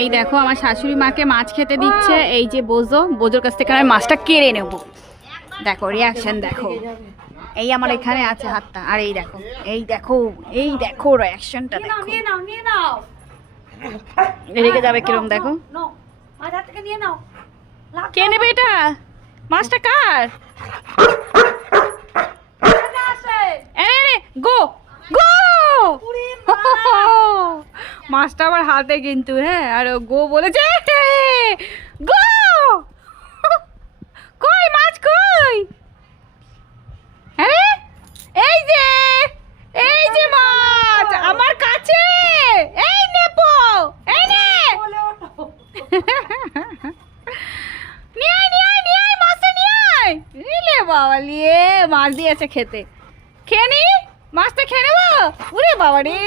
এই দেখো আমার শাশুড়ি মাকে মাছ খেতে দিচ্ছে, এই যে বোজোর কাছ থেকে আমি মাছটা কেড়ে নেব। দেখো রিয়াকশন দেখো, এই আমার এখানে আছে হাতটা, আর এই দেখো এই দেখো এই দেখো রিয়াকশনটা দেখো। নিয়ে নাও নিয়ে নাও, রেগে যাবে কিরম দেখো। নাও মাছ হাত থেকে নিয়ে নাও। কে নেবে এটা? মাছটা কার? গো গো, মাছটা আমার হাতে কিন্তু, হ্যাঁ, আর গো বলেছে গো। কই মাছ কই? আরে এই যে মাছ আমার কাছে, এই নেপো, এই নে নিয়ে আয় মাছটা নিয়ে আয়। নিলে বাবা লিয়ে মাছ দিয়েছে খেতে, খেয়ে নি মাছটা খেয়ে নেবো। ওরে বাবা রে,